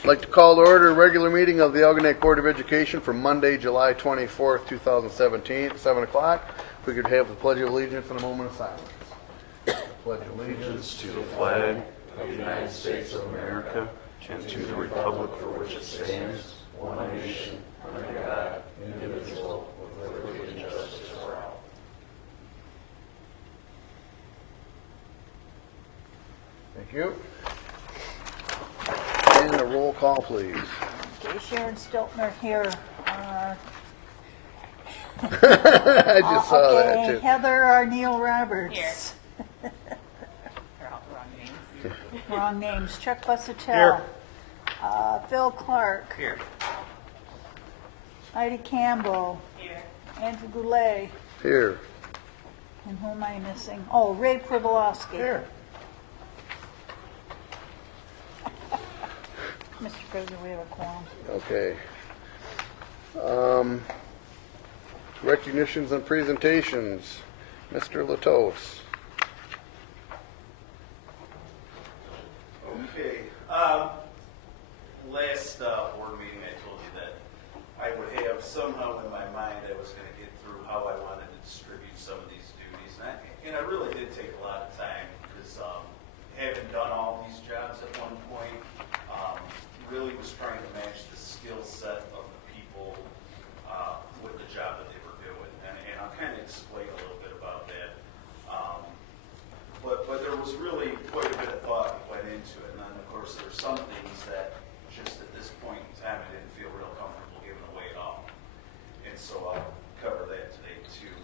I'd like to call to order a regular meeting of the Algonac Board of Education for Monday, July 24th, 2017, at 7 o'clock. If we could have the Pledge of Allegiance and a moment of silence. Pledge of Allegiance To the flag of the United States of America and to the republic for which it stands, one nation, under God, indivisible, with liberty and justice for all. Thank you. And a roll call, please. Okay, Sharon Stiltner here. I just saw that Okay, too. Heather Arneal Roberts. Here. They're all the wrong names. Wrong names. Chuck Busatel. Here. Phil Clark. Here. Heidi Campbell. Here. Andrew Goulet. Here. And who am I missing? Oh, Ray Privolowski. Here. Mr. President, we have a quorum. Okay. Recognitions and presentations. Mr. Latos. Okay. Last board meeting, I told you that I would have somehow in my mind I was going to get through how I wanted to distribute some of these duties. And I really did take a lot of time because having done all these jobs at one point, really was trying to match the skill set of the people with the job that they were doing. And I'll kind of explain a little bit about that. But there was really quite a bit of thought that went into it. And then, of course, there were some things that just at this point in time I didn't feel real comfortable giving away at all. And so I'll cover that today, too.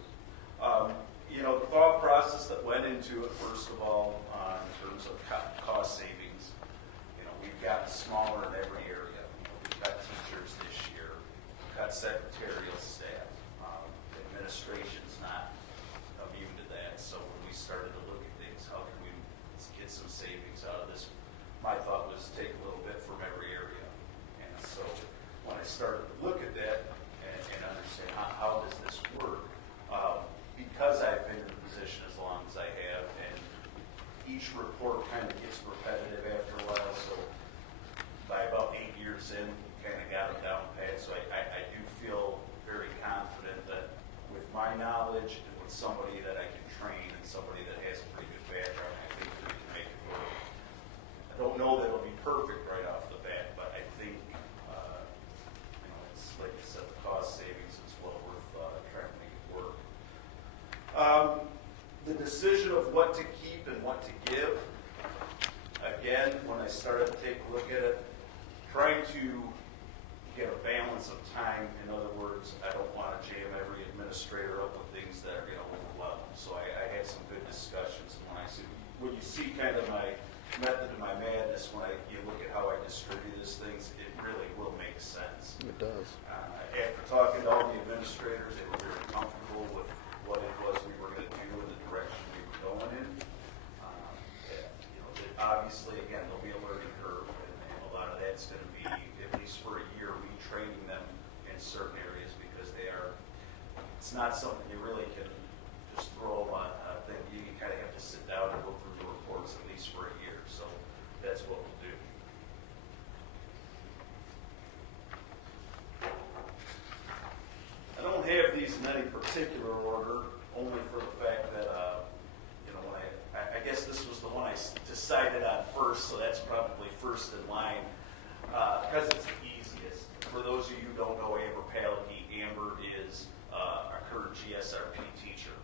The thought process that went into it, first of all, in terms of cost savings, we've gotten smaller in every area. We've got teachers this year. We've got secretarial staff. The administration's not immune to that. So when we started to look at things, how can we get some savings out of this? My thought was take a little bit from every area. And so when I started to look at that and understand how does this work, because I've been in the position as long as I have, and each report kind of gets repetitive after a while, so by about 8 years in, kind of got it down pat. So I do feel very confident that with my knowledge and with somebody that I can train and somebody that has a pretty good background, I think we can make it work. I don't know that it'll be perfect right off the bat, but I think, it's like I said, the cost savings is well worth trying to make it work. The decision of what to keep and what to give, again, when I started to take a look at it, trying to get a balance of time. In other words, I don't want to jam every administrator up with things that are going to overwhelm them. So I had some good discussions. And when you see kind of my method of my madness, when you look at how I distribute these things, it really will make sense. It does. After talking to all the administrators, they were very comfortable with what it was we were going to do and the direction we were going in. Obviously, again, there'll be a learning curve, and a lot of that's going to be, at least for a year, retraining them in certain areas because it's not something you really can just throw them on a thing. You kind of have to sit down and go through the reports at least for a year. So that's what we'll do. I don't have these in any particular order, only for the fact that, when I guess this was the one I decided on first, so that's probably first in line, because it's the easiest. For those of you who don't know Amber Palicki, Amber is a current GSRP teacher,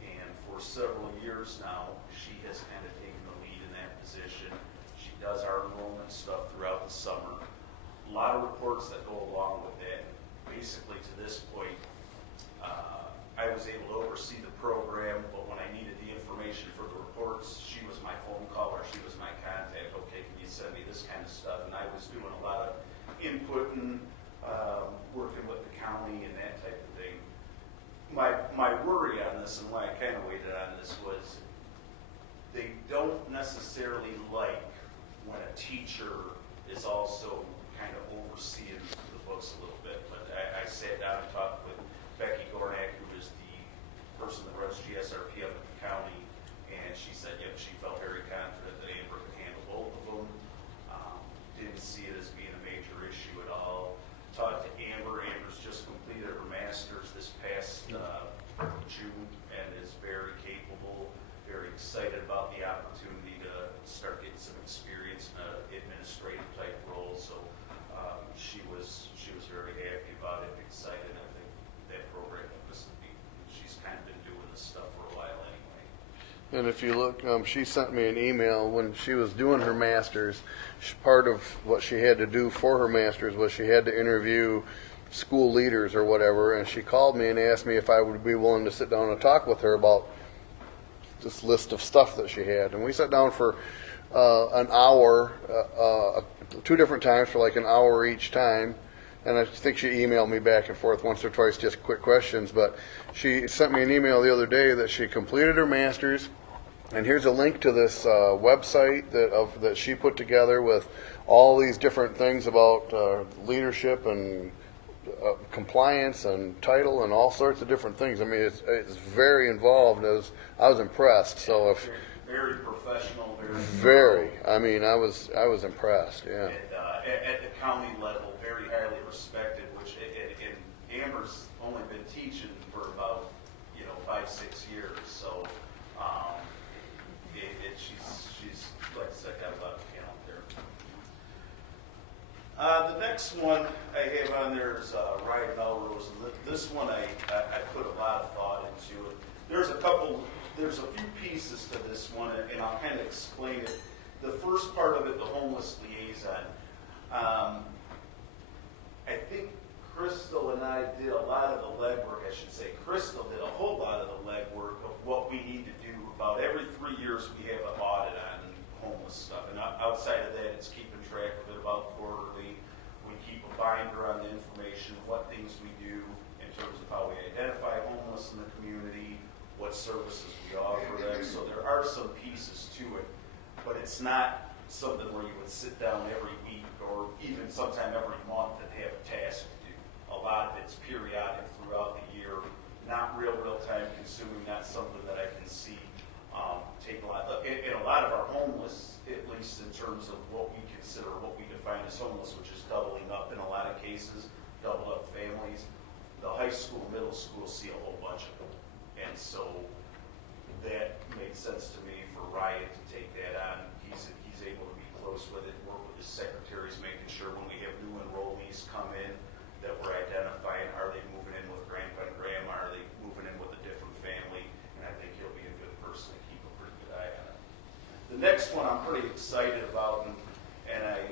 and for several years now, she has kind of taken the lead in that position. She does our enrollment stuff throughout the summer. A lot of reports that go along with that. Basically, to this point, I was able to oversee the program, but when I needed the information for the reports, she was my phone caller, she was my contact. Okay, can you send me this kind of stuff? And I was doing a lot of input and working with the county and that type of thing. My worry on this and why I kind of waited on this was they don't necessarily like when a teacher is also kind of overseeing the books a little bit. But I sat down and talked with Becky Gornak, who is the person that runs GSRP up at the county, and she said, yep, she felt very confident that Amber could handle both of them. Didn't see it as being And if you look, she sent me an email when she was doing her master's. Part of what she had to do for her master's was she had to interview school leaders or whatever, and she called me and asked me if I would be willing to sit down and talk with her about this list of stuff that she had. And we sat down for an hour, 2 different times for like an hour each time. And I think she emailed me back and forth once or twice, just quick questions. But she sent me an email the other day that she completed her master's. And here's a link to this website that she put together with all these different things about leadership and compliance and title and all sorts of different things. I mean, it's very involved. I was impressed. So if Very professional, very, I mean, I was impressed. Yeah. At the county level, very highly respected. Which and Amber's only been teaching for about 5-6 years. So she's like I said, got a lot of talent there. The next one I have on there is Ryan Melrose, and this one I put a lot of thought into it. There's a few pieces to this one, and I'll kind of explain it. The first part of it, the homeless liaison. I think Crystal and I did a lot of the legwork. I should say Crystal did a whole lot of the legwork of what we need to do. About every 3 years, we have an audit on homeless stuff, and outside of that, it's keeping track of it about quarterly. We keep a binder on the information, what things we do in terms of how we identify homeless in the community, what services we offer them. So there are some pieces to it, but it's not something where you would sit down every week or even sometime every month and have a task to do. A lot of it's periodic throughout the year, not real time consuming, not something that I can see take a lot. And a lot of our homeless, at least in terms of what we consider, what we define as homeless, which is doubling up in a lot of cases, doubled up families. The high school, middle school see a whole bunch of them. And so that made sense to me for Ryan to take that on. He's able to be close with it, work with his secretaries, making sure when we have new enrollees come in that we're identifying, are they moving in with grandpa and grandma, are they moving in with a different family, and I think he'll be a good person to keep a pretty good eye on it. The next one I'm pretty excited about, and I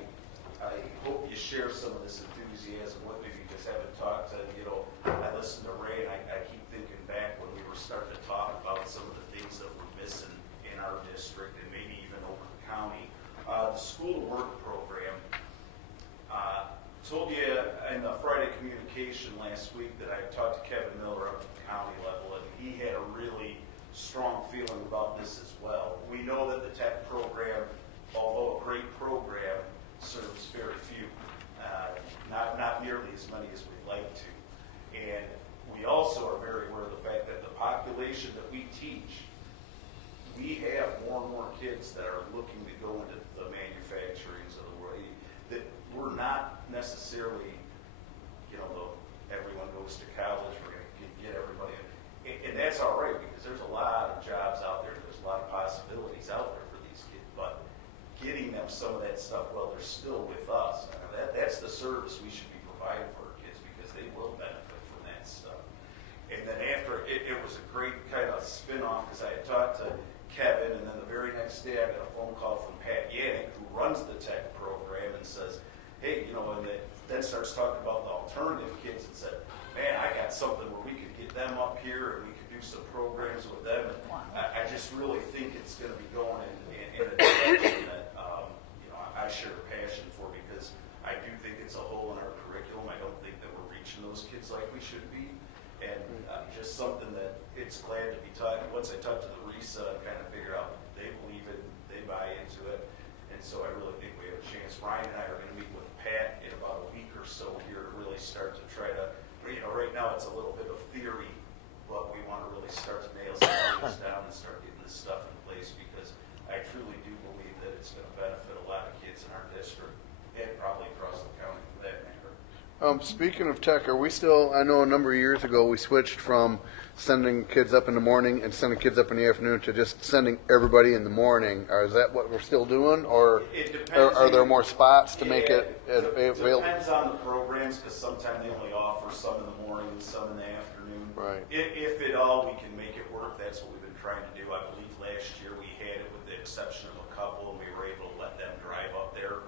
hope you share some of this enthusiasm with me, because having talked to, I listened to Ray, and I keep thinking back when we were starting to talk about some of the things that we're missing in our district and maybe even over the county. The School to Work program. Told you in the Friday communication last week that I talked to Kevin Miller up at the county level, and he had a really strong feeling about this as well. We know that the tech program, although a great program, serves very few, not nearly as many as we'd like to. And we also are very aware of the fact that the population that we teach, we have more and more kids that are looking to go into the manufacturings of the world. That we're not necessarily, everyone goes to college, we're going to get everybody in. And that's all right, because there's a lot of jobs out there, there's a lot of possibilities out there for these kids, but getting them some of that stuff while they're still with us, that's the service we should be providing for our kids, because they will benefit from that stuff. And then after, it was a great kind of spin-off, because I had talked to Kevin, and then the very next day I got a phone call from Pat Yannick, who runs the tech program, and says, hey, and then starts talking about the alternative kids, and said, man, I got something where we could get them up here, and we could do some programs with them. And I just really think it's going to be going in a direction that, I share a passion for, because I do think it's a hole in our curriculum. I don't think that we're reaching those kids like we should be. And just something that it's glad to be taught. Once I talked to the RESA and kind of figure out they believe it, they buy into it. And so I really think we have a chance. Ryan and I are going to meet with Pat in about a week or so here to really start to try to, right now it's a little bit of theory, but we want to really start to nail some numbers down and start getting this stuff in place, because I truly do believe that it's going to benefit a lot of kids in our district and probably across the county for that matter. Speaking of tech, are we still, I know a number of years ago we switched from sending kids up in the morning and sending kids up in the afternoon to just sending everybody in the morning. Is that what we're still doing, or It depends. are there more spots to make it available? It depends on the programs, because sometimes they only offer some in the morning, some in the afternoon. Right. If at all we can make it work, that's what we've been trying to do. I believe last year. We had it with the exception of a couple, and we were able to let them drive up there.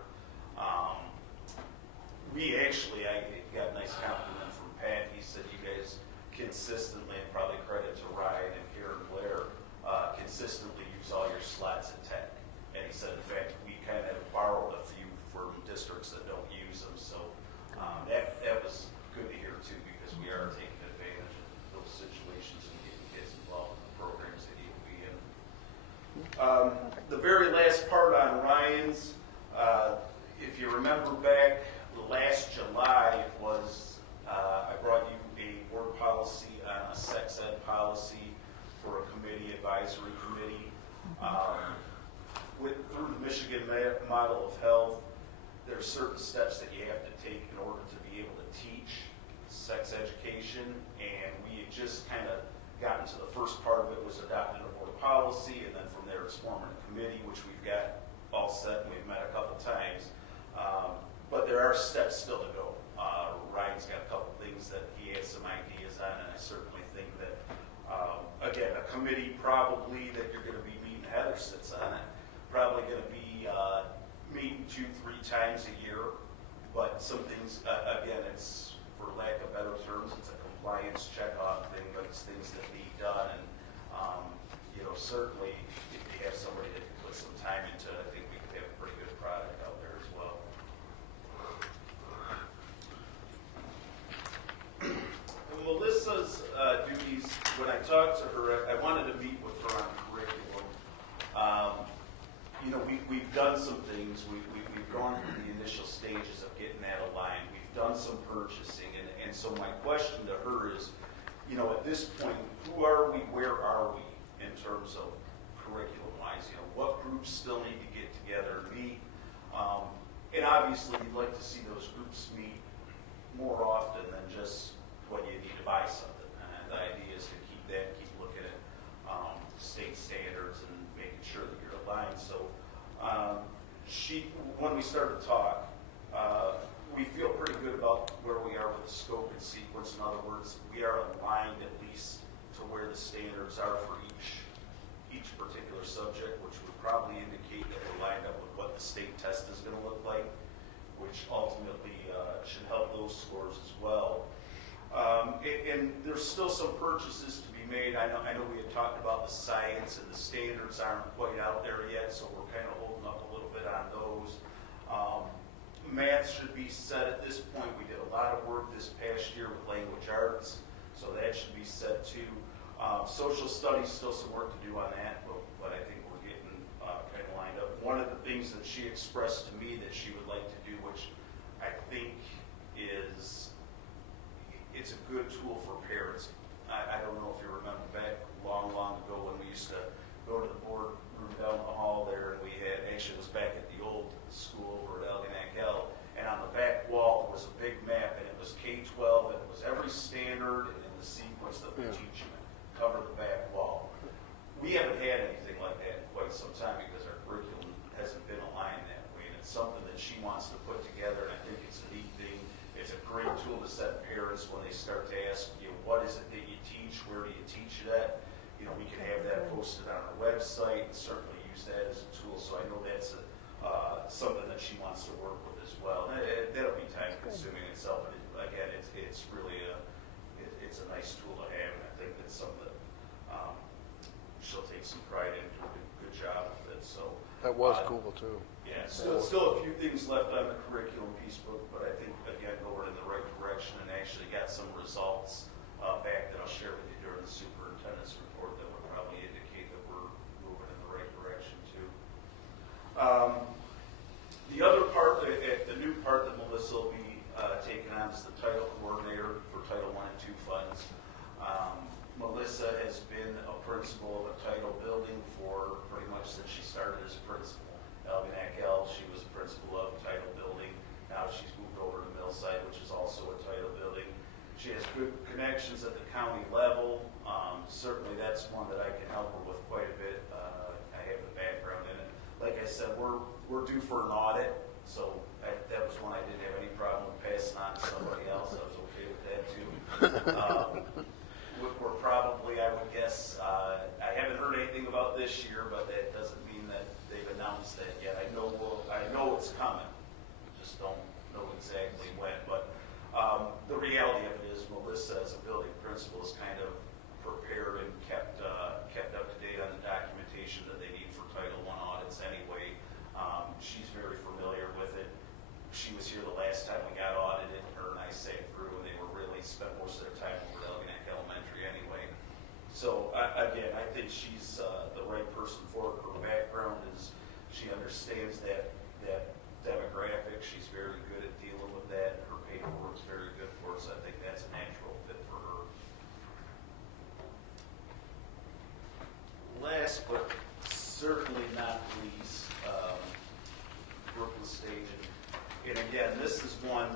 I got a nice compliment from Pat. He said you guys consistently, and probably credit to Ryan and Karen Blair, consistently use all your slots at Tech. And he said, in fact, we kind of borrowed a few from districts that don't use them. So that was good to hear too, because we are taking advantage of those situations and getting kids involved in the programs that need to be in. The very last part on Ryan's, if you remember back last July, it was I brought you a board policy on a sex ed policy for a committee, advisory committee. Through the Michigan Model of Health, there are certain steps that you have to take in order to be able to teach sex education, and we had just kind of gotten to the first part of it, was adopting a board policy, and then from there it's forming a committee, which we've got all set, and we've met a couple times. But there are steps still to go. Ryan's got a couple things that he has some ideas on, and I certainly think that, again, a committee probably that you're going to be meeting, Heather sits on it, probably going to be meeting 2-3 times a year. But some things, again, it's, for lack of better terms, it's a compliance check-off thing, but it's things that need done. And, certainly, if you have somebody that can put some time into it, I think we could have a pretty good product out there as well. Melissa's duties, when I talked to her, I wanted to meet with her on curriculum. We've done some things. We've gone through the initial stages of getting that aligned. We've done some purchasing. And so my question to her is, at this point, who are we, where are we in terms of curriculum-wise? What groups still need to get together and meet? And obviously, you'd like to see those groups meet more often than just when you need to buy something. And the idea is to keep looking at state standards and making sure that you're aligned. So when we started to talk, we feel pretty good about where we are with the scope and sequence. In other words, we are aligned at least to where the standards are for each particular subject, which would probably indicate that we're lined up with what the state test is going to look like, which ultimately should help those scores as well. And there's still some purchases to be made. I know we had talked about the science, and the standards aren't quite out there yet, so we're kind of holding up a little bit on those. Math should be set at this point. We did a lot of work this past year with language arts, so that should be set too. Social studies, still some work to do on that, but I think we're getting kind of lined up. One of the things that she expressed to me that she would like to do, which I think it's a good tool for parents. I don't know if you remember back long ago when we used to go to the board room down the hall there, and we had, actually it was back at the old school over at Algonac L, and on the back wall was a big map, and it was K-12, and it was every standard and the sequence that we teach them, cover the back wall. We haven't had anything like that in quite some time because our curriculum hasn't been aligned that way, and it's something that she wants to put together, and I think it's a neat thing. It's a great tool to set parents when they start to ask you, what is it that you teach? Where do you teach it at? We can have that posted on our website and certainly use that as a tool. So I know that's something that she wants to work with as well. And that'll be time consuming itself, but again, it's really it's a nice tool to have, and I think that's something that she'll take some pride in, do a good job with it. So That was cool too. yeah, still a few things left on the curriculum piece, but I think, again, going in the right direction, and actually got some results back that I'll share with you during the superintendent's report that would probably indicate that we're moving in the right direction too. The other part, the new part that Melissa will be taking on is the title coordinator for Title I and II funds. Melissa has been a principal of a title building for pretty much since she started as principal. Algonac L, she was principal of title building. Now she's moved over to Millside, which is also a title building. She has good connections at the county level. Certainly that's one that I can help her with quite a bit. I have the background in it. Like I said, we're due for an audit, so that was one I didn't have any problem with passing on to somebody else. I was okay with that too. We're probably, I would guess, I haven't heard anything about this year, principal is kind of prepared and kept up to date on the documentation that they need for Title I audits anyway. She's very familiar with it. She was here the last time we got audited. Her and I sat through, and they were really spent most of their time over at Algonac Elementary anyway. So again, I think she's the right person for it. Her background is she understands that demographic. She's very good at dealing with that. Her paperwork's very good for us. I think that's a natural fit for her. Last but certainly not least, Brooklyn Stage. And again, this is one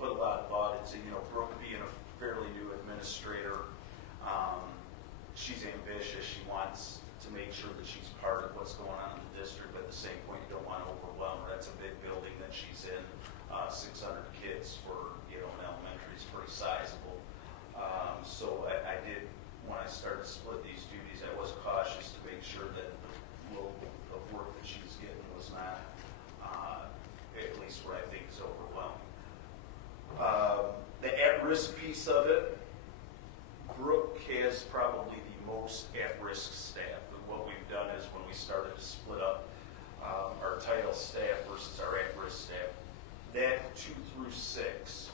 put a lot of thought into. You know, Brooke being a fairly new administrator, she's ambitious. She wants to make sure that she's part of what's going on in the district, but at the same point, you don't want to overwhelm her. That's a big building that she's in. 600 kids for, you know, an elementary is pretty sizable. So I did, when I started to split these duties, I was cautious to make sure that the load of work that she was getting was not, at least what I think is overwhelming. The at-risk piece of it, Brooke has probably the most at-risk staff. And what we've done is when we started to split up our title staff versus our at-risk staff, that 2 through 6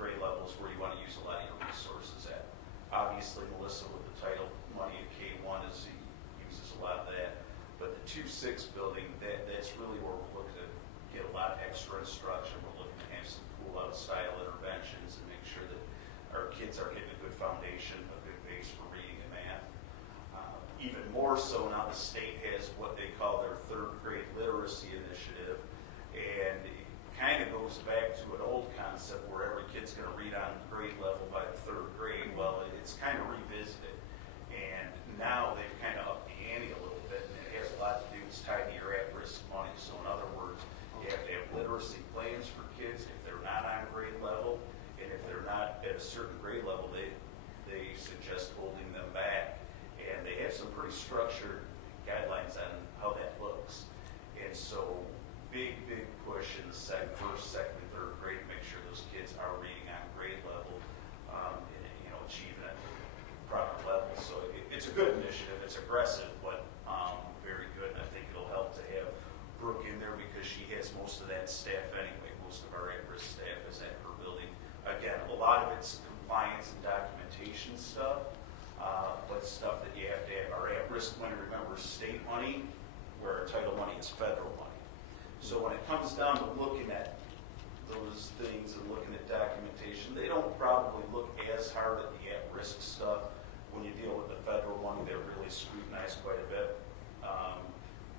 grade levels where you want to use a lot of your resources at. Obviously, Melissa with the title money at K1 uses a lot of that. But the 2-6 building, that's really where we're looking to get a lot of extra instruction. We're looking to have some pull-out style interventions and make sure that our kids are getting a good foundation, a good base for reading and math. Even more so now the state has what they call their 3rd grade literacy initiative. And it kind of goes back to an old concept where every kid's going to read on grade level by the 3rd grade. Well, it's kind of revisited. And now they've kind of upped the ante a little bit, and it has a lot to do, it's tied to your at-risk money. So in other words, you have to have literacy plans for kids if they're not on grade level, and if they're not at a certain grade level, they suggest holding them back. And they have some pretty structured guidelines on how that looks. And so big push in the 1st, 2nd, and 3rd grade to make sure those kids are reading on grade level, and, you know, achieving at proper level. So it's a good initiative. It's aggressive, but very good. And I think it'll help to have Brooke in there because she has most of that staff anyway. Most of our at-risk staff is at her building. Again, a lot of it's compliance and documentation stuff, but stuff that you have to have. Our at-risk money, remember, is state money, where our title money is federal money. So when it comes down to looking at those things and looking at documentation, they don't probably look as hard at the at-risk stuff. When you deal with the federal money, they're really scrutinized quite a bit.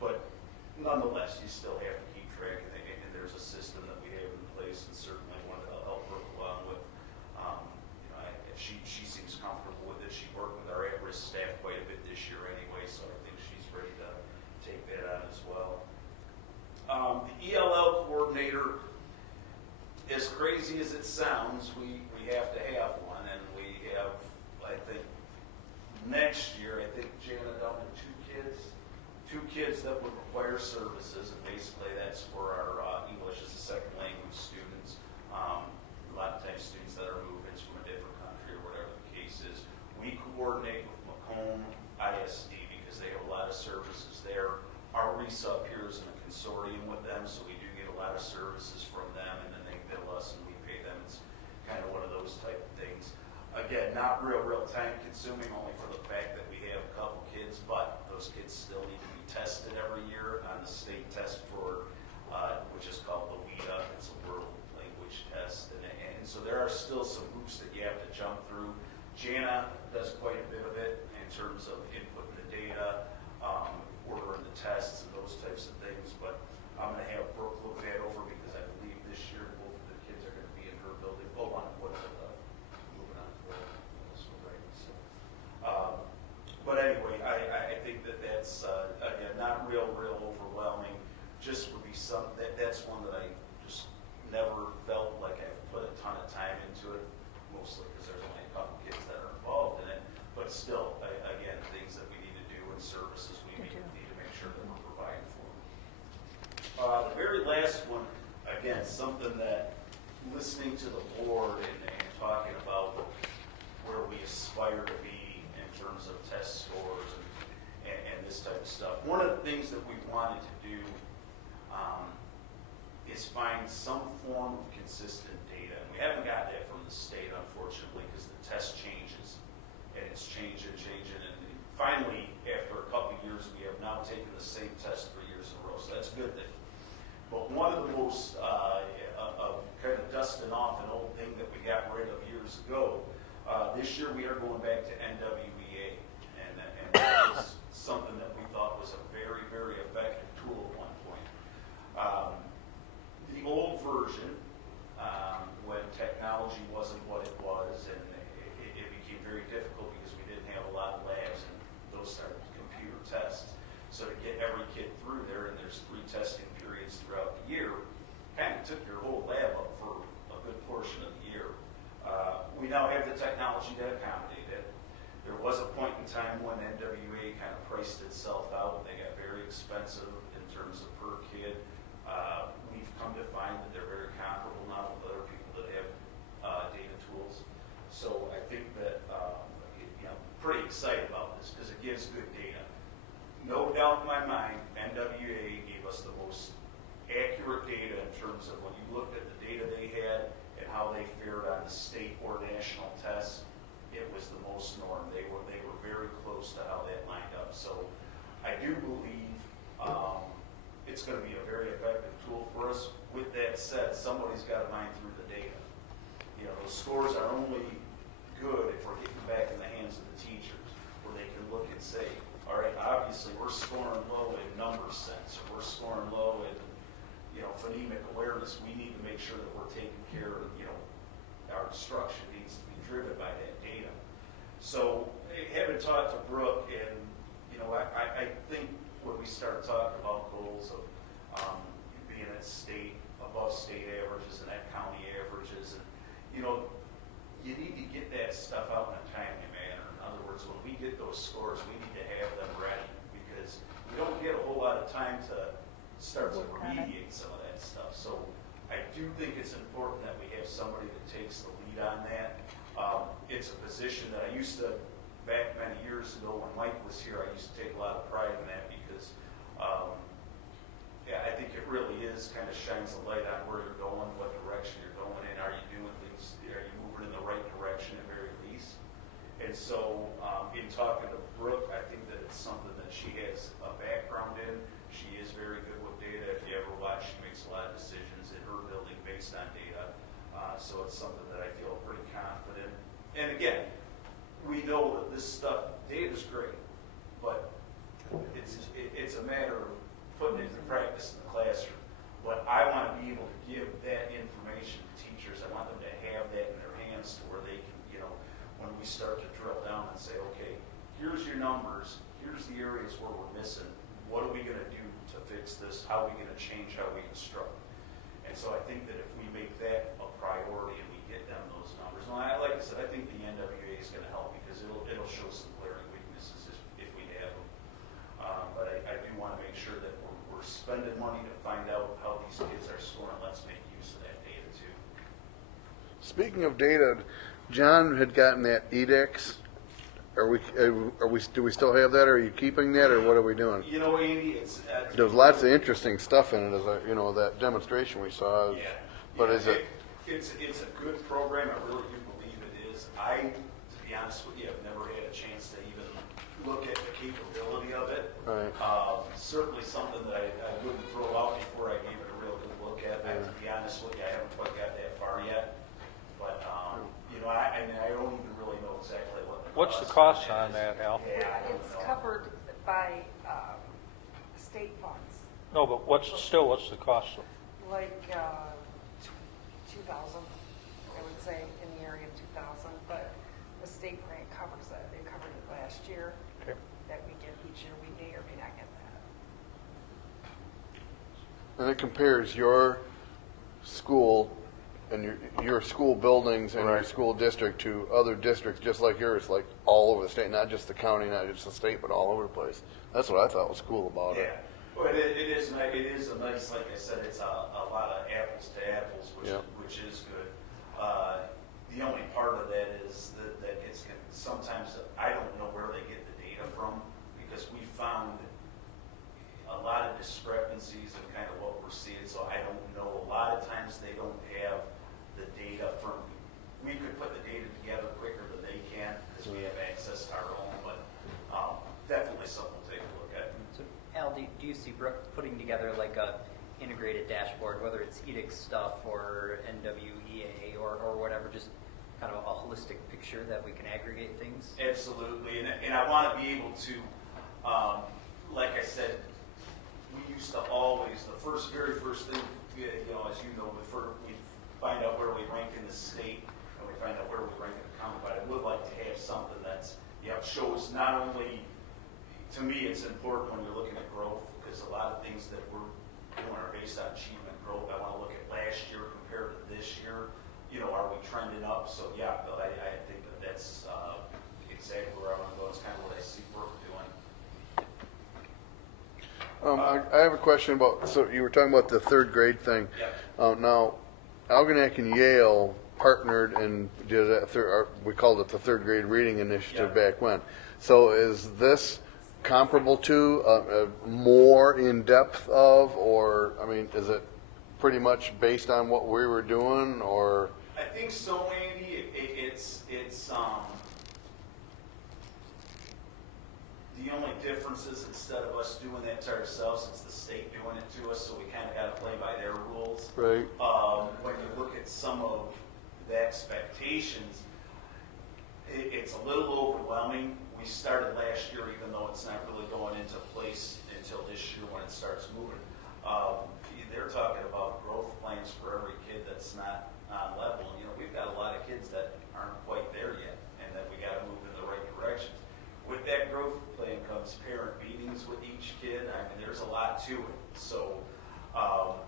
But nonetheless, you still have to keep track of it, and there's a system that we have in place, and certainly one to help work along with. You know, she seems comfortable with it. She worked with our at-risk staff quite a bit this year anyway, so I think she's ready to take that on as well. The ELL coordinator, as crazy as it sounds, we have to have one, and we have, I think, next year, I think Jana down to 2 kids that would require services, and basically that's for our English as a second language students. A lot of times students that are moving from a different country or whatever the case is. We coordinate with Macomb ISD because they have a lot of services there. Our RESA here is in a consortium with them, so we do get a lot of services from them, and then they bill us and we pay them. It's kind of one of those type of things. Again, not real time consuming, only for the fact that we have a couple kids, but those kids still need to be tested every year on the state test for, which is called the WEDA. It's a world language test. And so there are still some hoops that you have to jump through. Jana does quite a bit of it in terms of inputting the data, ordering the tests and those types of things, but I'm going to have Brooke look that over because I believe this year both of the kids are going to be in her building. Hold on, moving on to this one, right? So, but anyway, I think that's again not real overwhelming. Just would be that's one that I just never felt like I've put a ton of time into it, mostly because there's only a couple kids that are involved in it. But still, again, things that we need to do and services we need to make sure that we're providing for them. The very last one, again, something that listening to the board and talking about where we aspire to be in terms of test scores and this type of stuff. One of the things that we wanted to do is find some form of consistent data. And we haven't got that from the state, unfortunately, because the test changes. And it's changing. And finally, after a couple of years, we have now taken the same test 3 years in a row. So that's a good thing. But one of the most kind of dusting off an old thing that we got rid of years ago, this year we are going back to NWEA. And that was something that we thought was a very, very effective tool at one point. The old version, when technology wasn't what it was, and it became very difficult because we didn't have a lot of labs and those type of computer tests. So to get every kid through there, and there's 3 testing periods throughout the year, kind of took your whole lab up for a good portion of the year. We now have the technology to accommodate it. There was a point in time when NWA kind of priced itself out. They got very expensive in terms of per kid. We've come to find that they're very comparable now with other people that have data tools. So I think that pretty excited about this because it gives good data. No doubt in my mind, NWA gave us the most accurate data in terms of when you looked at the data they had and how they fared on the state or national tests. It was the most norm. They were very close to how that lined up. So I do believe it's going to be a very effective tool for us. With that said, somebody's got to mine through the data. Those scores are only good if we're getting back in the hands of the teachers, where they can look and say, all right, obviously we're scoring low in number sense, or we're scoring low in phonemic awareness. We need to make sure that we're taking care of, our instruction needs to be driven by that data. So having talked to Brooke, and I think when we start talking about goals of being at above state averages and at county averages, and you need to get that stuff out in a timely manner. In other words, when we get those scores, we need to have them ready because we don't get a whole lot of time to start to remediate some of that stuff. So I do think it's important that we have somebody that takes the lead on that. It's a position that I used to, back many years ago when Mike was here, I used to take a lot of pride in that because I think it really kind of shines a light on where you're going, what direction you're going in. Are you doing things, are you moving in the right direction at very least? And so in talking to Brooke, I think that it's something that she has a background in. She is very good with data. If you ever watch, she makes a lot of decisions in her building based on data. So it's something that I feel pretty confident. And again, we know that this stuff, data is great, but it's a matter of putting it into practice in the classroom. But I want to be able to give that information to teachers. I want them to have that in their hands to where they can, when we start to drill down and say, okay, here's your numbers, here's the areas where we're missing, what are we going to do to fix this, how are we going to change how we instruct? And so I think that if we make that a priority and we get them those numbers, and like I said, I think the NWA is going to help because it'll show some glaring weaknesses if we have them. But I do want to make sure that we're spending money to find out how these kids are scoring. Let's make use of that data too. Speaking of data, John had gotten that edX. Do we still have that? Are you keeping that, or what are we doing? Andy, There's lots of interesting stuff in it, that demonstration we saw. Yeah. But is it? It's a good program. I really do believe it is. To be honest with you, I've never had a chance to even look at the capability of it. Right. Certainly something that I wouldn't throw out before I gave it a real good look at. To be honest with you, I haven't quite got that far yet. But I don't even really know exactly what. What's the cost on that, Al? Yeah, I don't It's know. covered by state funds, No, but what's the cost? like 2,000, I would say, in the area of 2,000, but the state grant covers that. They covered it last year. Okay. That we get each year, we may or may not get that. And it compares your school and your school buildings and your school district to other districts just like yours, like all over the state, not just the county, not just the state, but all over the place. That's what I thought was cool about it. Yeah, well, it is a nice, like I said, it's a lot of apples to apples, which is good. The only part of that is that it's, sometimes I don't know where they get the data from, because we found a lot of discrepancies in kind of what we're seeing, so I don't know. A lot of times they don't have the data from, we could put the data together quicker than they can, because we have access to our own, but definitely something to take a look at. So Al, do you see Brooke putting together like a integrated dashboard, whether it's edict stuff or NWEA or whatever, just kind of a holistic picture that we can aggregate things? Absolutely, and I want to be able to, like I said, we used to always, the very first thing, you know, as you know, we find out where we rank in the state, and we find out where we rank in the county, but I would like to have something that's, shows not only, to me, it's important when you're looking at growth, because a lot of things that we're doing are based on achievement growth. I want to look at last year compared to this year. You know, are we trending up? So yeah, but I think that's exactly where I want to go. It's kind of what I see Brooke doing. I have a question about, so you were talking about the third grade thing. Yep. Now, Algonac and Yale partnered and did we called it the third grade reading initiative Yeah. back when. So is this comparable to, more in depth of, or, I mean, is it pretty much based on what we were doing, or? I think so, Andy. It's the only difference is instead of us doing that to ourselves, it's the state doing it to us, so we kind of got to play by their rules. Right. When you look at some of the expectations, it's a little overwhelming. We started last year, even though it's not really going into place until this year when it starts moving. They're talking about growth plans for every kid that's not on level. You know, we've got a lot of kids that aren't quite there yet, and that we got to move in the right directions. With that growth plan comes parent meetings with each kid. I mean, there's a lot to it. So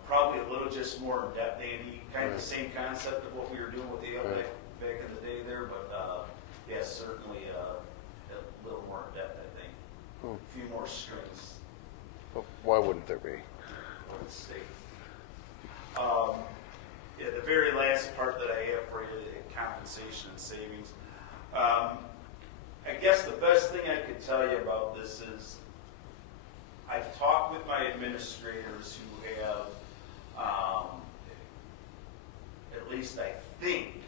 probably a little just more in depth, Andy. Kind of the same concept of what we were doing with the back in the day there, but yes, certainly a little more in depth, I think. A few more strings. Why wouldn't there be? For the state. Yeah, the very last part that I have for you, the compensation and savings. I guess the best thing I could tell you about this is I've talked with my administrators who have, at least I think,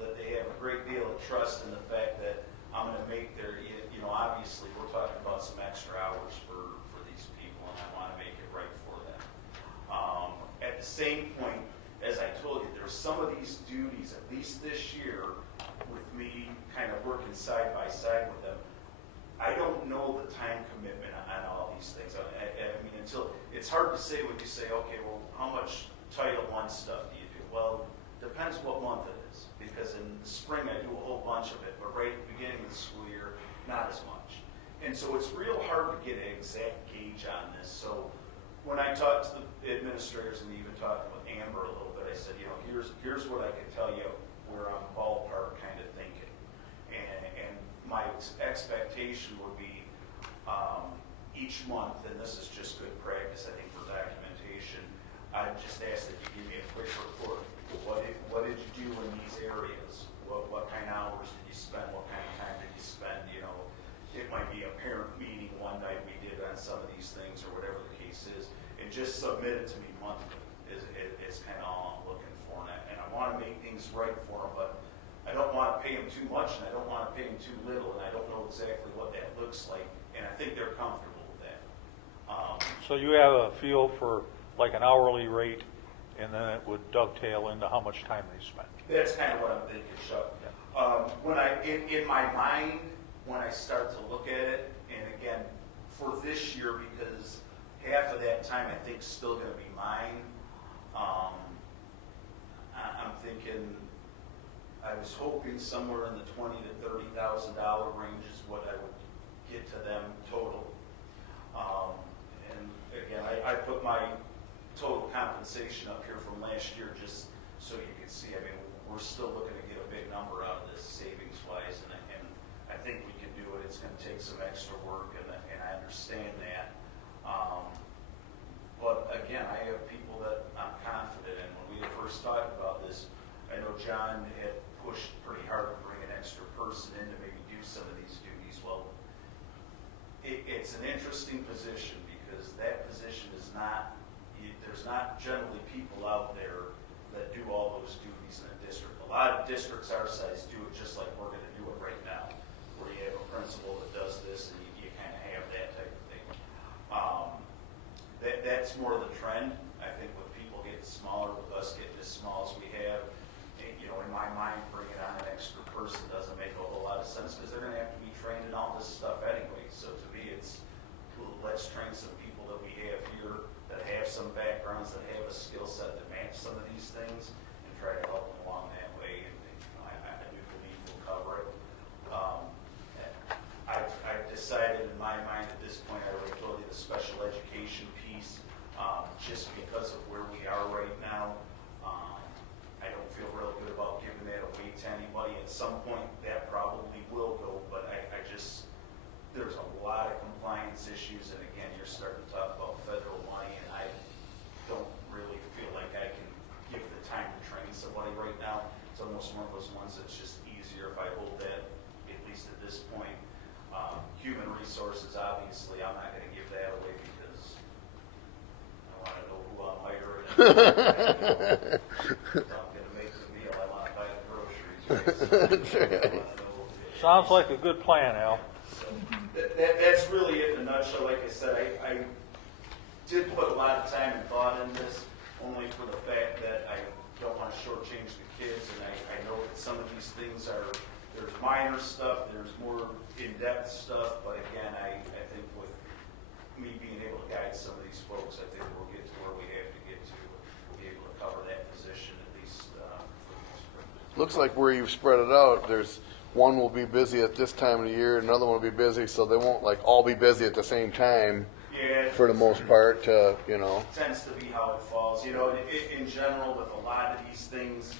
that they have a great deal of trust in the fact that I'm going to make their, you know, obviously we're talking about some extra hours for these people, and I want to make it right for them. At the same point, as I told you, there's some of these duties, at least this year, with me kind of working side by side with them. I don't know the time commitment on all these things. I mean, until it's hard to say when you say, okay, well, how much Title I stuff do you do? Well, depends what month it is, because in the spring I do a whole bunch of it, but right at the beginning of the school year, not as much. And so it's real hard to get an exact gauge on this. So when I talked to the administrators and even talked with Amber a little bit, I said, you know, here's what I can tell you where I'm ballpark kind of thinking. And my expectation would be each month, and this is just good practice, I think, for documentation, I'd just ask that you give me a quick report. What did you do in these areas? What kind of hours did you spend? What kind of time did you spend? You know, it might be a parent meeting one night we did on some of these things, or whatever the case is, and just submit it to me monthly is kind of all I'm looking for. And I want to make things right for them, but I don't want to pay them too much, and I don't want to pay them too little, and I don't know exactly what that looks like, and I think they're comfortable with that. So you have a feel for like an hourly rate, and then it would dovetail into how much time they spend. That's kind of what I'm thinking, Chuck. When in my mind, when I start to look at it, and again, for this year, because half of that time I think is still going to be mine, I'm thinking, I was hoping somewhere in the $20,000 to $30,000 range is what I would get to them total. And again, I put my total compensation up here from last year just so you can see. I mean, we're still looking to get a big number out of this savings-wise, and I think we can do it. It's going to take some extra work, and I understand that. But again, I have people that I'm confident in. When we first talked about this, I know John had it's an interesting position because that position is not, there's not generally people out there that do all those duties in a district. A lot of districts our size do it just like we're going to do it right now, where you have a principal that does this and you kind of have that type of thing. That's more of the trend. I think with people getting smaller, with us getting as small as we have, in my mind, bringing on an extra person doesn't make a whole lot of sense because they're going to have to be trained in all this stuff anyway. So to me, it's let's train some people that we have here that have some backgrounds, that have a skill set that match some of these things, and try to help them along that way. And I do believe we'll cover it. I've decided in my mind at this point, I already told you the special education piece, just because of where we are right now. I don't feel real good about giving that away to anybody. At some point, that probably will go, but I just, there's a lot of compliance issues, and again, you're starting to talk about federal money, and I don't really feel like I can give the time to train somebody right now. It's almost one of those ones that's just easier if I hold that, at least at this point. Human resources, obviously, I'm not going to give that away because I want to know who I'm hiring. I'm going to make the meal. I want to buy the groceries. Right? So, Sounds like a good plan, Al. so that's really it in a nutshell. Like I said, I did put a lot of time and thought in this, only for the fact that I don't want to shortchange the kids, and I know that some of these things are, there's minor stuff, there's more in-depth stuff, but again, I think with me being able to guide some of these folks, I think we'll get to where we have to get to. We'll be able to cover that position at least for the most part. Looks like where you've spread it out, there's one will be busy at this time of the year, another one will be busy, so they won't like all be busy at the same time. Yeah, For the most part, tends to be how it falls. In general, with a lot of these things,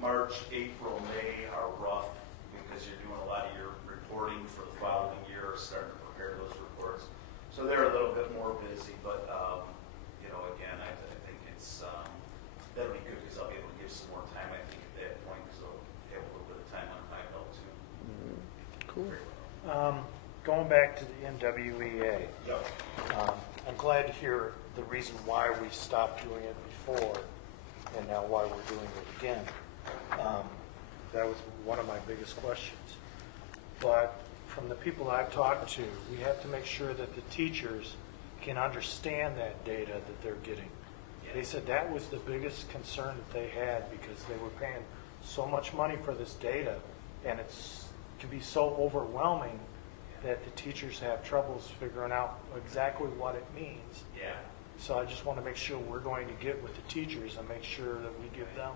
March, April, May are rough because you're doing a lot of your reporting for the following year, starting to prepare those reports. So they're a little bit more busy, but again, I think it's that'll be good because I'll be able to give some more time. I think at that point, because I'll have a little bit of time on my belt too. cool. Going back to the NWEA, Yep. I'm glad to hear the reason why we stopped doing it before and now why we're doing it again. That was one of my biggest questions. But from the people I've talked to, we have to make sure that the teachers can understand that data that they're getting. They said that was the biggest concern that they had because they were paying so much money for this data, and it can be so overwhelming that the teachers have troubles figuring out exactly what it means. Yeah. So I just want to make sure we're going to get with the teachers and make sure that we give them.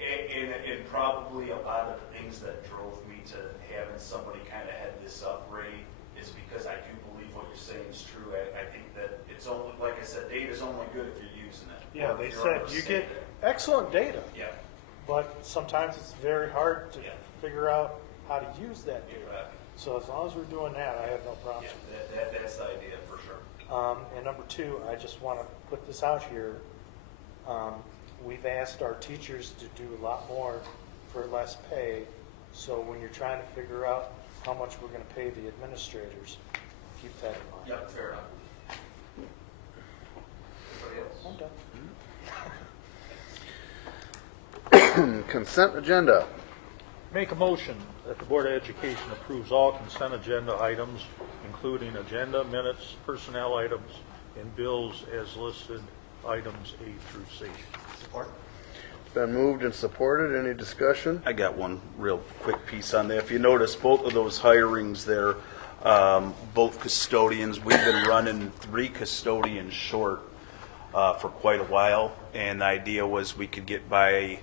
And probably a lot of the things that drove me to having somebody kind of head this up, Ray, is because I do believe what you're saying is true. I think that it's only, like I said, data's only good if you're using it. Yeah, Or they if you're said you get understanding excellent data, it. Yeah. but sometimes it's very hard to Yeah. figure out how to use that data. Exactly. So as long as we're doing that, I have no problems. Yeah, that's the idea for sure. And number two, I just want to put this out here. We've asked our teachers to do a lot more for less pay. So when you're trying to figure out how much we're going to pay the administrators, keep that in mind. Yep, fair enough. Anybody else? I'm done. Consent agenda. Make a motion that the Board of Education approves all consent agenda items, including agenda, minutes, personnel items, and bills as listed, items A through C. Support? Been moved and supported. Any discussion? I got one real quick piece on that. If you notice, both of those hirings there, both custodians, we've been running 3 custodians short for quite a while, and the idea was we could get by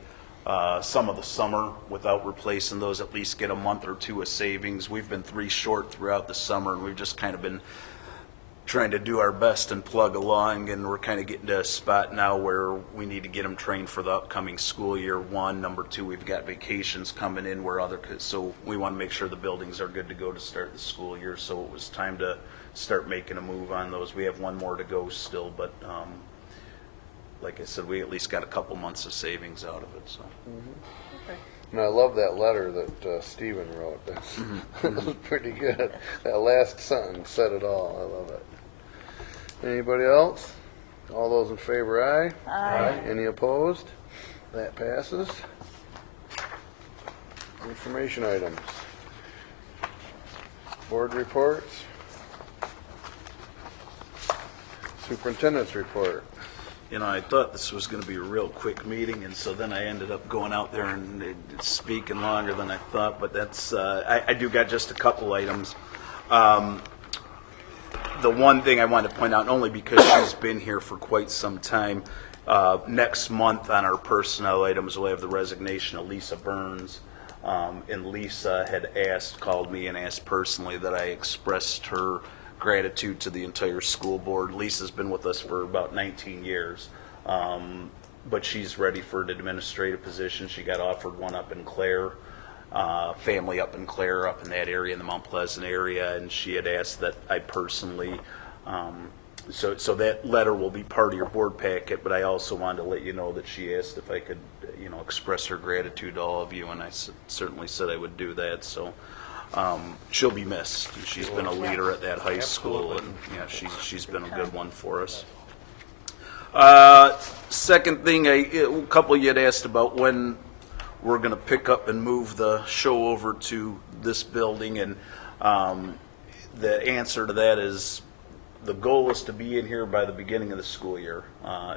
some of the summer without replacing those, at least get a month or 2 of savings. We've been 3 short throughout the summer, and we've just kind of been trying to do our best and plug along, and we're kind of getting to a spot now where we need to get them trained for the upcoming school year. 1, number 2, we've got vacations coming in where so we want to make sure the buildings are good to go to start the school year. So it was time to start making a move on those. We have 1 more to go still, but like I said, we at least got a couple months of savings out of it. So And I love that letter that Stephen wrote. That's that was pretty good. That last sentence said it all. I love it. Anybody else? All those in favor, aye? Aye. Any opposed? That passes. Information items. Board reports. Superintendent's report. You know, I thought this was going to be a real quick meeting, and so then I ended up going out there and speaking longer than I thought, but that's, I do got just a couple items. The one thing I wanted to point out, only because she's been here for quite some time, next month on our personnel items, we'll have the resignation of Lisa Burns. And Lisa had called me and asked personally that I expressed her gratitude to the entire school board. Lisa's been with us for about 19 years, but she's ready for an administrative position. She got offered one up in Clare, family up in Clare, up in that area, in the Mount Pleasant area, and she had asked that I personally, so that letter will be part of your board packet, but I also wanted to let you know that she asked if I could, express her gratitude to all of you, and I certainly said I would do that, so. She'll be missed. She's been a leader at that high school, and yeah, she's been a good one for us. Second thing, a couple of you had asked about when we're going to pick up and move the show over to this building, and the answer to that is the goal is to be in here by the beginning of the school year.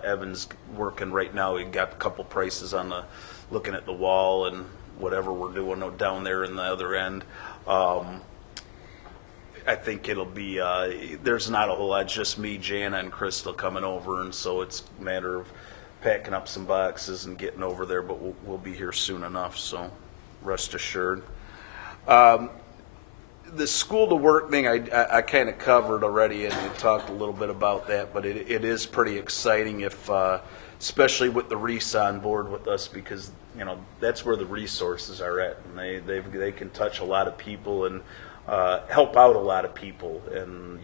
Evan's working right now. He got a couple prices on looking at the wall and whatever we're doing down there in the other end. I think it'll be, there's not a whole lot, just me, Jana, and Crystal coming over, and so it's a matter of packing up some boxes and getting over there, but we'll be here soon enough, so rest assured. The school to work thing I kind of covered already, and we talked a little bit about that, but it is pretty exciting if, especially with the Reese on board with us, because that's where the resources are at, and they can touch a lot of people and help out a lot of people. And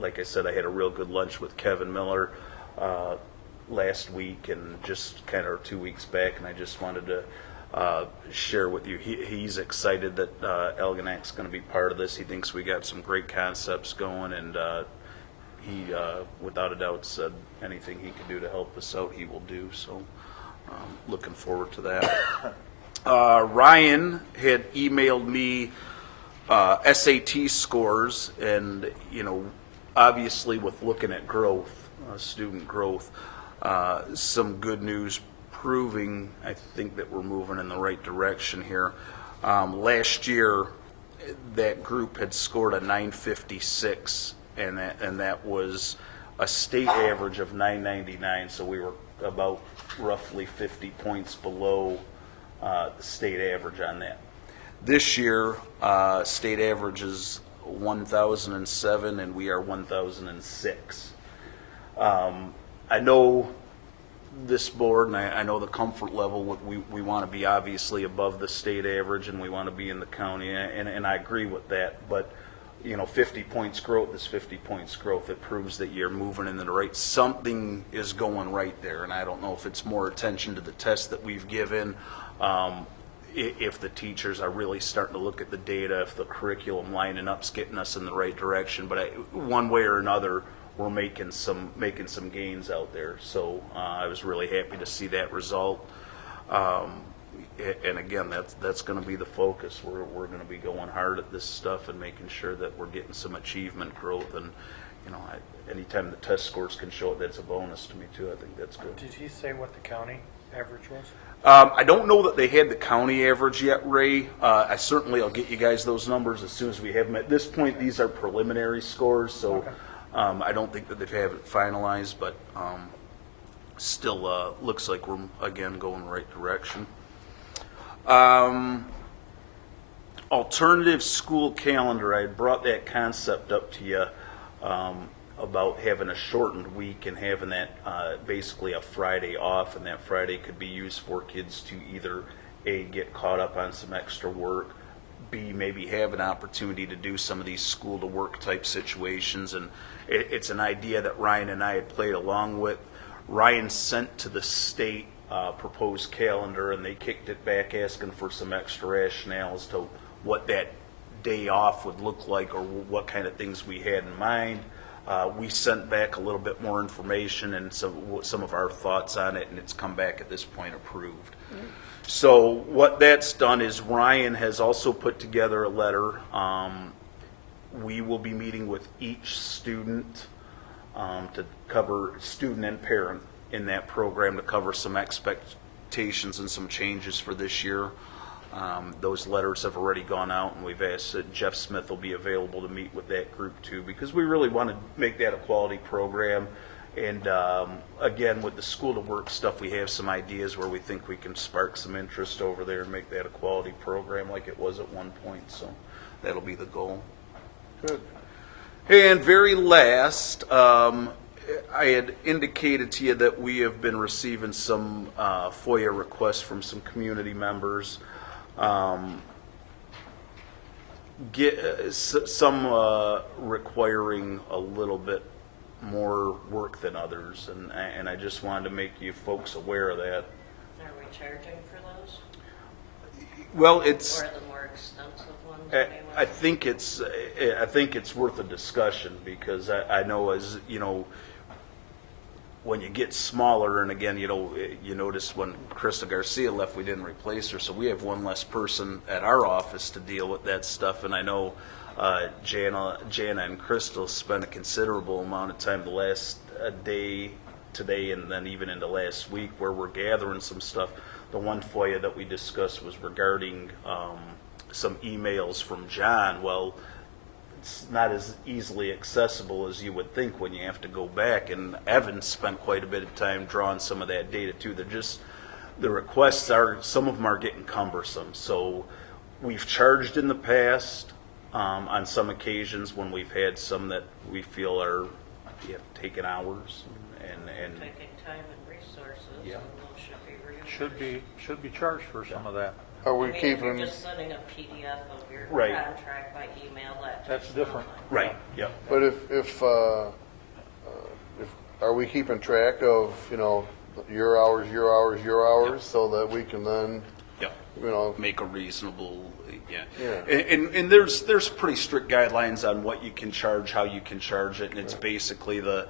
like I said, I had a real good lunch with Kevin Miller last week, and just kind of 2 weeks back, and I just wanted to share with you. He's excited that Elginak's going to be part of this. He thinks we got some great concepts going, and he without a doubt said anything he can do to help us out, he will do. So looking forward to that. Ryan had emailed me SAT scores, and obviously with looking at growth, student growth, some good news proving, I think, that we're moving in the right direction here. Last year, that group had scored a 956, and that was a state average of 999, so we were about roughly 50 points below the state average on that. This year, state average is 1,007, and we are 1,006. I know this board, and I know the comfort level, we want to be obviously above the state average, and we want to be in the county, and I agree with that, but 50 points growth is 50 points growth. It proves that you're moving in the right, something is going right there, and I don't know if it's more attention to the tests that we've given, if the teachers are really starting to look at the data, if the curriculum lining up's getting us in the right direction, but one way or another, we're making some gains out there. So I was really happy to see that result. And again, that's going to be the focus. We're going to be going hard at this stuff and making sure that we're getting some achievement growth. And anytime the test scores can show it, that's a bonus to me too. I think that's good. Did he say what the county average was? I don't know that they had the county average yet, Ray. I'll get you guys those numbers as soon as we have them. At this point, these are preliminary scores, so. Okay. I don't think that they've have it finalized, but still looks like we're, again, going the right direction. Alternative school calendar, I had brought that concept up to you about having a shortened week and having that basically a Friday off, and that Friday could be used for kids to either A, get caught up on some extra work, B, maybe have an opportunity to do some of these school to work type situations. And it's an idea that Ryan and I had played along with. Ryan sent to the state proposed calendar, and they kicked it back asking for some extra rationale as to what that day off would look like or what kind of things we had in mind. We sent back a little bit more information and some of our thoughts on it, and it's come back at this point approved. So what that's done is Ryan has also put together a letter. We will be meeting with each student to cover student and parent in that program to cover some expectations and some changes for this year. Those letters have already gone out, and we've asked that Jeff Smith will be available to meet with that group too, because we really want to make that a quality program. And again, with the school to work stuff, we have some ideas where we think we can spark some interest over there and make that a quality program like it was at one point. So that'll be the goal. Good. And very last, I had indicated to you that we have been receiving some FOIA requests from some community members. Some requiring a little bit more work than others, and I just wanted to make you folks aware of that. Are we charging for those? Well, it's. Or the more extensive ones I anyway? think it's worth a discussion, because I know, as you know, when you get smaller, and again, you notice when Krista Garcia left, we didn't replace her, so we have one less person at our office to deal with that stuff. And I know Jana and Crystal spent a considerable amount of time the last day today, and then even into last week, where we're gathering some stuff. The one FOIA that we discussed was regarding some emails from John. Well, it's not as easily accessible as you would think when you have to go back, and Evan spent quite a bit of time drawing some of that data too. The requests some of them are getting cumbersome. So we've charged in the past on some occasions when we've had some that we feel are taking hours and Taking time and resources, Yeah. and those should be reimbursed. Should be charged for some of that. Are I we mean, if keeping? you're just sending a PDF of your Right. contract by email, That's takes different. no time. right, yep. But if are we keeping track of your hours, so that we can then Yep. Make a reasonable, Yeah. And there's pretty strict guidelines on what you can charge, how you can charge it, and it's basically the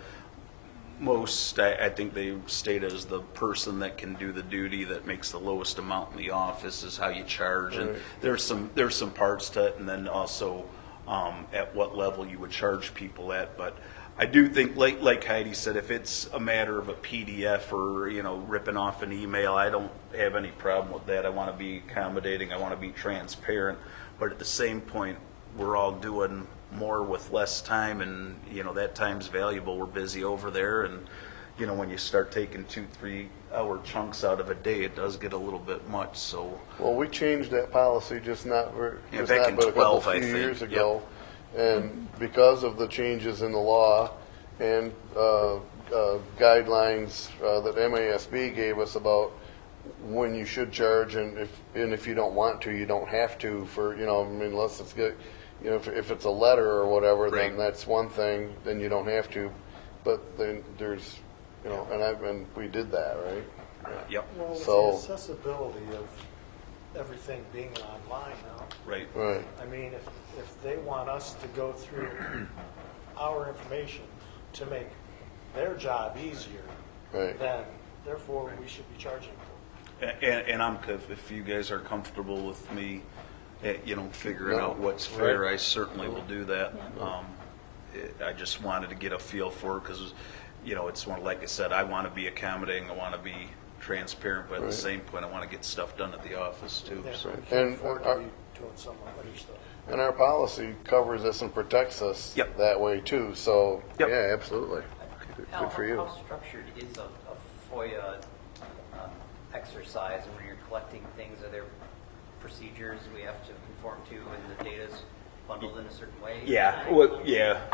most, I think they state as the person that can do the duty that makes the lowest amount in the office is how you charge. And there's some parts to it, and then also at what level you would charge people at. But I do think, like Heidi said, if it's a matter of a PDF or ripping off an email, I don't have any problem with that. I want to be accommodating. I want to be transparent. But at the same point, we're all doing more with less time, and that time's valuable. We're busy over there, and when you start taking 2-3 hour chunks out of a day, it does get a little bit much. So Well, we changed that policy back in but a couple 12, I few think. years ago, and because of the changes in the law and guidelines that MASB gave us about when you should charge, and if you don't want to, you don't have to. For unless it's good, if it's a letter or whatever, Right. then that's one thing. Then you don't have to. But then there's and we did that, right? Yep. Well, with So- the accessibility of everything being online now, Right. Right. I mean, if they want us to go through our information to make their job easier, Right. then therefore we should be charging for it. And if you guys are comfortable with me, figuring No. out what's fair, I certainly will do that. I just wanted to get a feel for it, because it's one, like I said, I want to be accommodating, I want to be transparent, but at the same point, I want to get stuff done at the office too. Yeah, So we can't And afford our- to be doing some other stuff. And our policy covers us and protects us Yep. that way too. So Yep. yeah, absolutely. Al, Good for you. How structured is a FOIA exercise, and when you're collecting things, are there procedures we have to conform to, and the data's bundled in a certain way?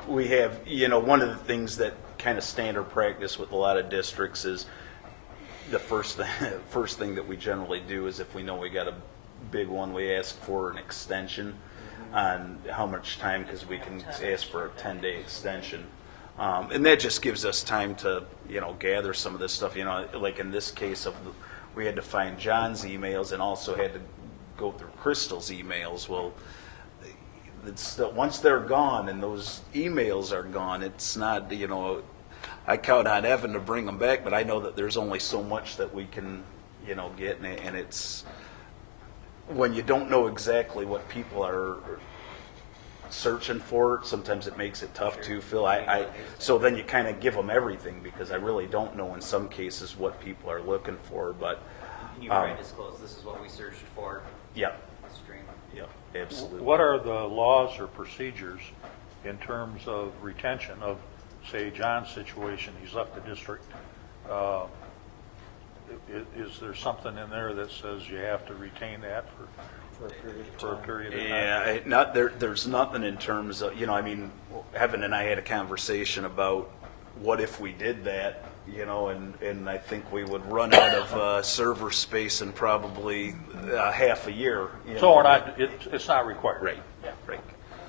We have, one of the things that kind of standard practice with a lot of districts is the first thing that we generally do is if we know we got a big one, we ask for an extension on how much time, because we can ask for a 10-day extension. And that just gives us time to, gather some of this stuff, like in this case of we had to find John's emails and also had to go through Crystal's emails. Well, once they're gone and those emails are gone, it's not, I count on Evan to bring them back, but I know that there's only so much that we can, get, and it's, when you don't know exactly what people are searching for, sometimes it makes it tough to fill. So then you kind of give them everything, because I really don't know in some cases what people are looking for, but. You might disclose, this is what we searched for. Yeah. Stream. Yeah, absolutely. What are the laws or procedures in terms of retention of, say, John's situation? He's left the district. Is there something in there that says you have to retain that for a period of time? Yeah, there's nothing in terms of, Evan and I had a conversation about what if we did that, and I think we would run out of server space in probably half a year. So we're not, it's not required? Right, right.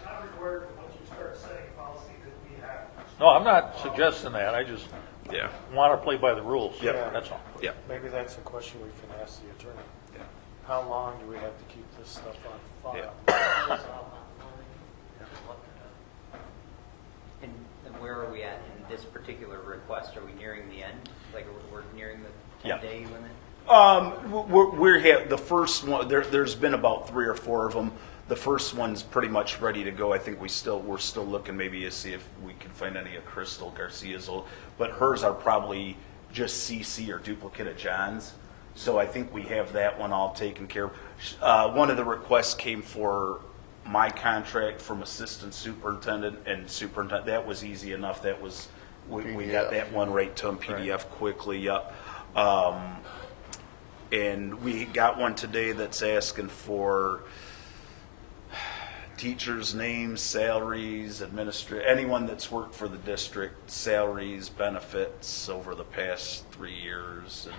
Not required, but once you start setting policy, that we have. No, I'm not suggesting that. I just Yeah, want to play by the rules. Yep. That's all. yeah. Maybe that's a question we can ask the attorney. Yeah. How long do we have to keep this stuff on file? Yeah. And where are we at in this particular request? Are we nearing the end? Like, we're nearing the Yeah. 10-day limit? The first one. There's been about 3 or 4 of them. The first one's pretty much ready to go. I think we're still looking maybe to see if we can find any of Crystal Garcia's old, but hers are probably just CC or duplicate of John's. So I think we have that one all taken care of. One of the requests came for my contract from assistant superintendent and superintendent. That was easy enough. That was we got that one right to him PDF quickly. Yep. And we got one today that's asking for teachers' names, salaries, anyone that's worked for the district, salaries, benefits over the past 3 years, and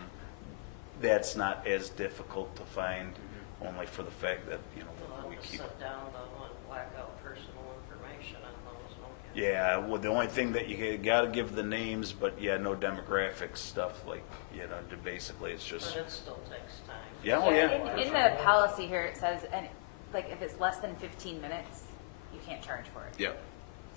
that's not as difficult to find, only for the fact that We'll we have to keep. sit down though and whack out personal information on those, don't you? Yeah, well, the only thing that you got to give the names, but no demographics stuff basically it's just. But it still takes time. Yeah, oh yeah. In the policy here, it says, and like if it's less than 15 minutes, you can't charge for it. Yeah.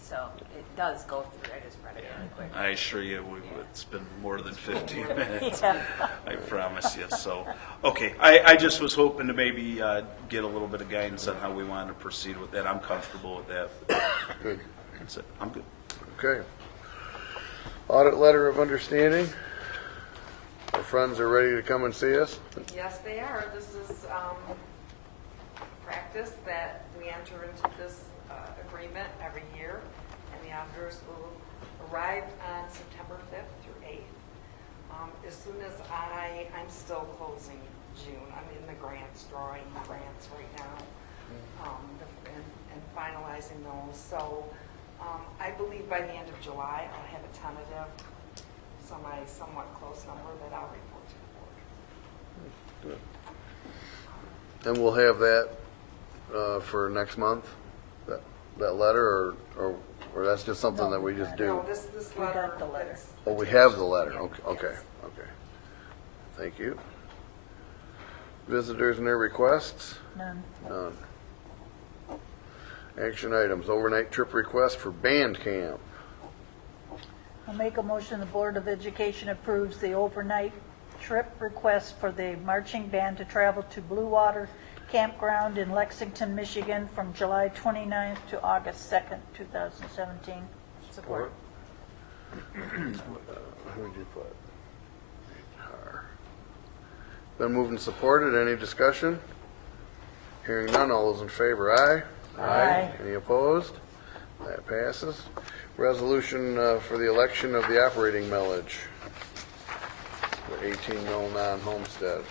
So it does go through. I just read it really quick. I assure you, it's been more than 15 minutes. Yeah. I promise you. So, okay, I just was hoping to maybe get a little bit of guidance on how we want to proceed with that. I'm comfortable with that. Good. That's it. I'm good. Okay. Audit letter of understanding. Our friends are ready to come and see us. Yes, they are. This is practice that we enter into this agreement every year, and the auditors will arrive on September 5th through 8th. As soon as I'm still closing June. I'm in the grants, drawing the grants right now, and finalizing those. So I believe by the end of July, I'll have a tentative, somewhat close number that I'll report to the board. And we'll have that for next month, that letter, or that's just something that we just do? No, this We letter. got the letter. it's- Oh, we have the letter. Yeah, Okay, yes. okay. Thank you. Visitors and their requests? None. None. Action items, overnight trip request for band camp. I'll make a motion, the Board of Education approves the overnight trip request for the marching band to travel to Blue Water Campground in Lexington, Michigan from July 29th to August 2nd, 2017. Support. Who'd you put? Har. Been moved and supported. Any discussion? Hearing none, all those in favor, aye? Aye. Any opposed? That passes. Resolution for the election of the operating millage. The 18 mil non-homestead.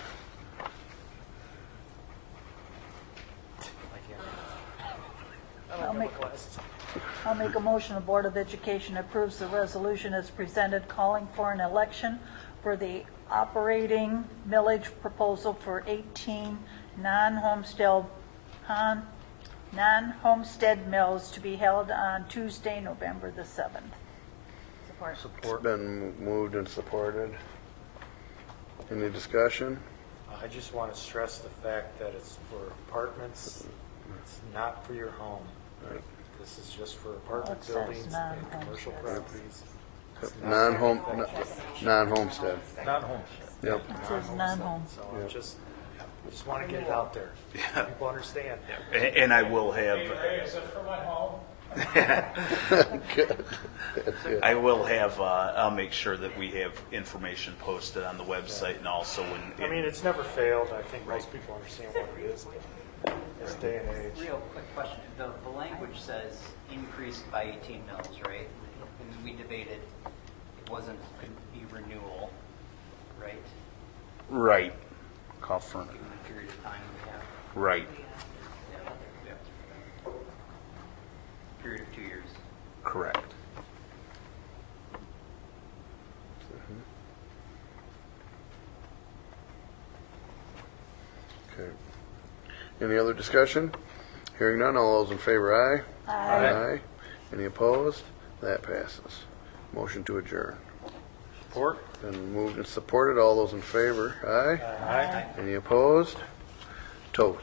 I'll make a motion, the Board of Education approves the resolution as presented, calling for an election for the operating millage proposal for 18 non-homestead mills to be held on Tuesday, November the 7th. Support. It's been moved and supported. Any discussion? I just want to stress the fact that it's for apartments, it's not for your home. Right. This is just for apartment It says buildings and non-homestead. commercial properties. It's not Non-home, manufactured. non-homestead. Non-homestead. Yep. It says non-home. So I just want to get it out there. Yeah. People understand. And I will have, Is it for my home? Good. That's good. I will have, I'll make sure that we have information posted on the website and also in. I mean, it's never failed. I think most people understand what it is, but this day and age. Real quick question. The language says increased by 18 mils, right? And we debated it wasn't, couldn't be renewal, right? Right. Call for, Given the period of time we have. right, Yeah. Period of 2 years. correct. Okay. Any other discussion? Hearing none, all those in favor, aye? Aye. Any opposed? That passes. Motion to adjourn. Support? Been moved and supported, all those in favor, aye? Aye. Any opposed? Toast.